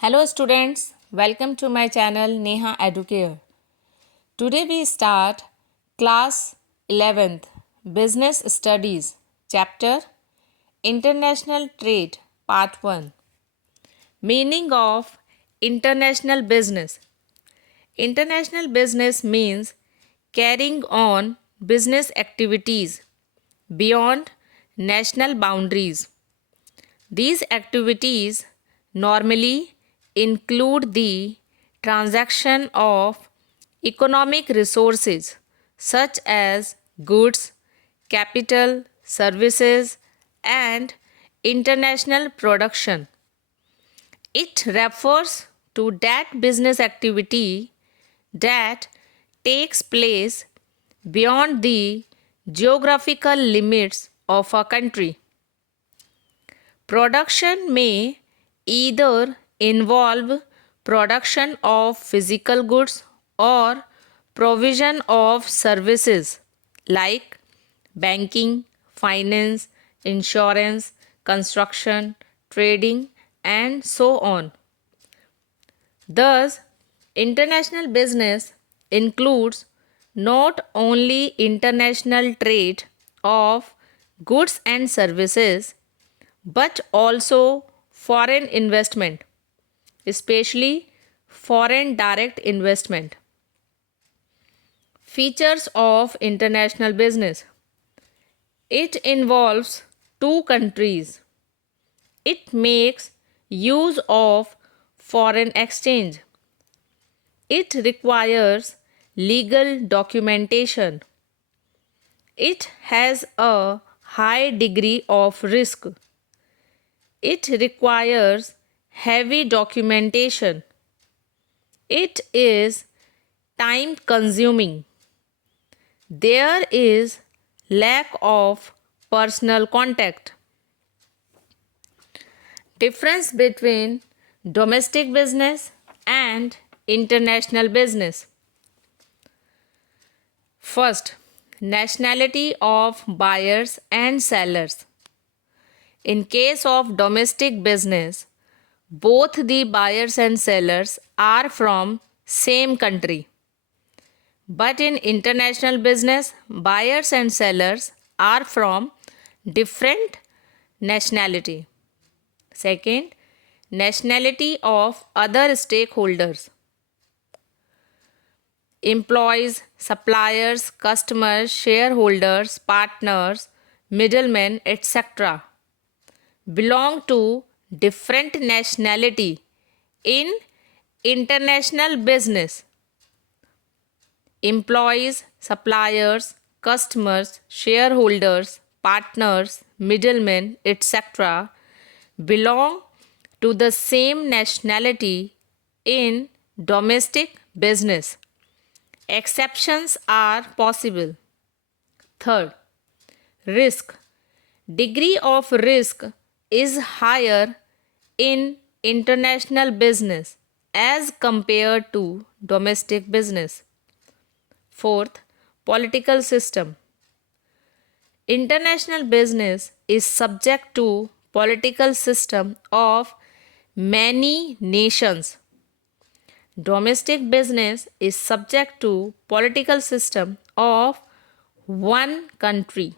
Hello students, welcome to my channel Neha Educare. Today we start class 11th Business Studies chapter International Trade Part 1. Meaning of international business. International business means carrying on business activities beyond national boundaries. These activities normally include the transaction of economic resources such as goods, capital, services, and international production. It refers to that business activity that takes place beyond the geographical limits of a country. Production may either involve production of physical goods or provision of services like banking, finance, insurance, construction, trading, and so on. Thus, international business includes not only international trade of goods and services but also foreign investment, especially foreign direct investment. Features of international business. It involves two countries. It makes use of foreign exchange. It requires legal documentation. It has a high degree of risk. It requires heavy documentation. It is time consuming. There is lack of personal contact. Difference between domestic business and international business. First, nationality of buyers and sellers. In case of domestic business, both the buyers and sellers are from same country. But in international business, buyers and sellers are from different nationality. Second, nationality of other stakeholders. Employees, suppliers, customers, shareholders, partners, middlemen, etc. belong to different nationality in international business. Employees, suppliers, customers, shareholders, partners, middlemen, etc. belong to the same nationality in domestic business. Exceptions are possible. Third, risk. Degree of risk is higher in international business as compared to domestic business. Fourth, political system. International business is subject to political system of many nations. Domestic business is subject to political system of one country.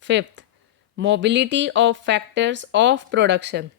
Fifth, mobility of factors of production.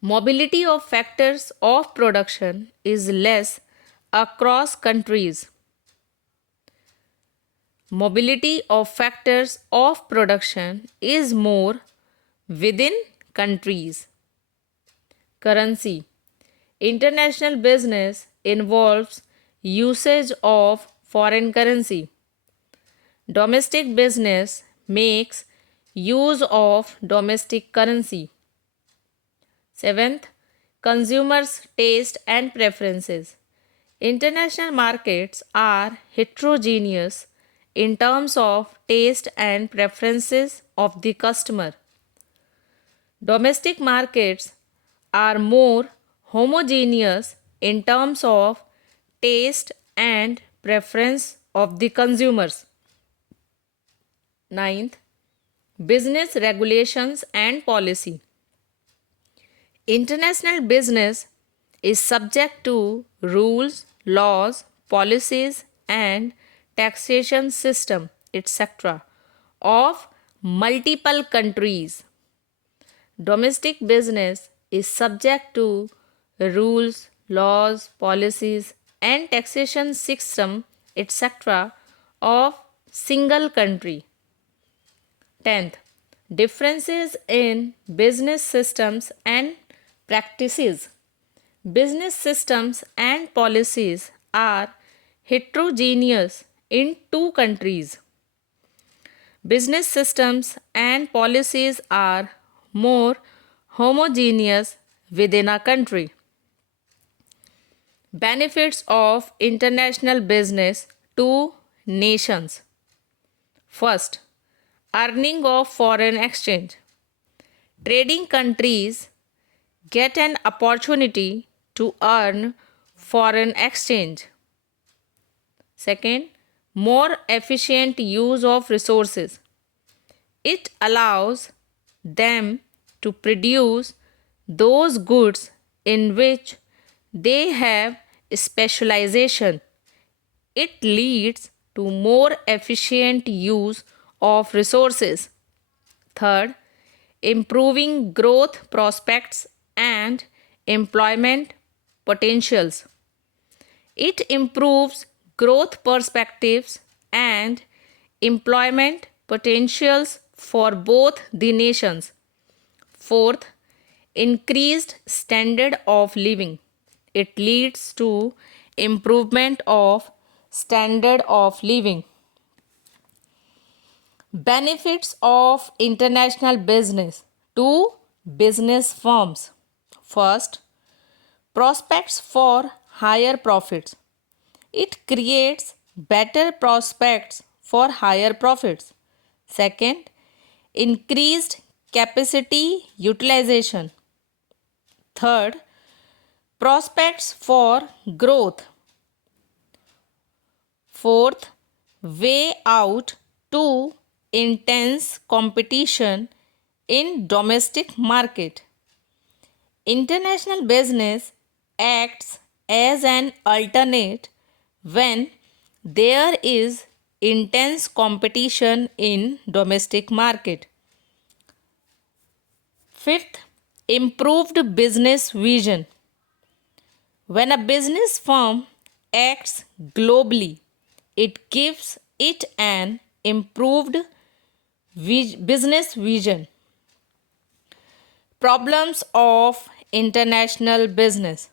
Mobility of factors of production is less across countries. Mobility of factors of production is more within countries. Currency. International business involves usage of foreign currency. Domestic business makes use of domestic currency. Seventh, consumers' taste and preferences. International markets are heterogeneous in terms of taste and preferences of the customer. Domestic markets are more homogeneous in terms of taste and preference of the consumers. Ninth, business regulations and policy. International business is subject to rules, laws, policies, and taxation system, etc., of multiple countries. Domestic business is subject to rules, laws, policies, and taxation system, etc., of single country. 10th, differences in business systems and practices. Business systems and policies are heterogeneous in two countries. Business systems and policies are more homogeneous within a country. Benefits of international business to nations. First, earning of foreign exchange. Trading countries get an opportunity to earn foreign exchange. Second, more efficient use of resources. It allows them to produce those goods in which they have specialization. It leads to more efficient use of resources. Third, improving growth prospects and employment potentials. It improves growth perspectives and employment potentials for both the nations. Fourth, increased standard of living. It leads to improvement of standard of living. Benefits of international business to business firms. First, prospects for higher profits. It creates better prospects for higher profits. Second, increased capacity utilization. Third, prospects for growth. Fourth, way out to intense competition in domestic market. International business acts as an alternate when there is intense competition in domestic market. Fifth, improved business vision. When a business firm acts globally, it gives it an improved business vision. Problems of international business.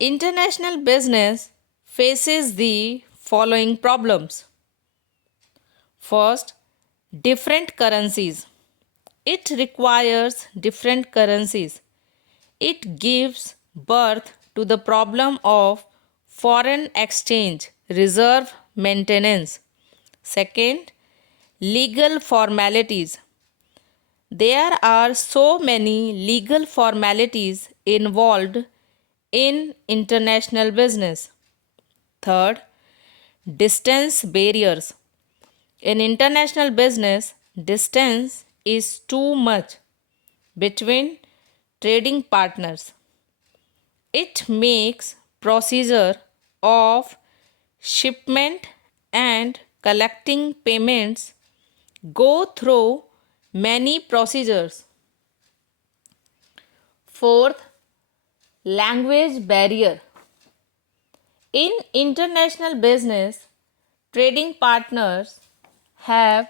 International business faces the following problems. First, different currencies. It requires different currencies. It gives birth to the problem of foreign exchange reserve maintenance. Second, legal formalities. There are so many legal formalities involved in international business. Third, distance barriers. In international business, distance is too much between trading partners. It makes procedure of shipment and collecting payments go through many procedures. Fourth, language barrier. In international business, trading partners have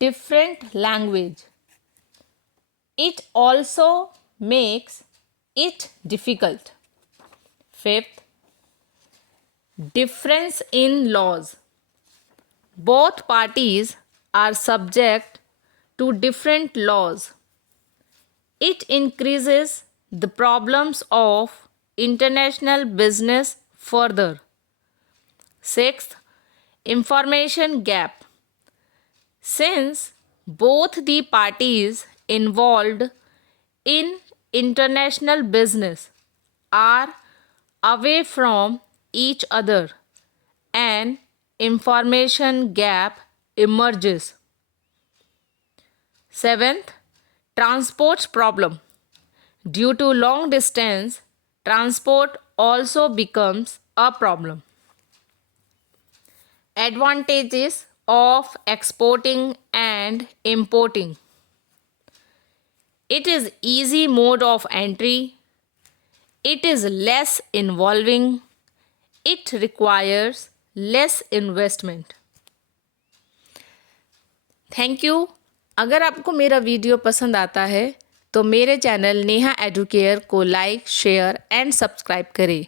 different language. It also makes it difficult. Fifth, difference in laws. Both parties are subject to different laws. It increases the problems of international business further. Sixth, information gap. Since both the parties involved in international business are away from each other, an information gap emerges. Seventh, transport problem. Due to long distance, transport also becomes a problem. Advantages of exporting and importing. It is easy mode of entry. It is less involving. It requires less investment. Thank you. अगर आपको मेरा video पसंद आता है तो मेरे channel Neha Educare को like share and subscribe करें।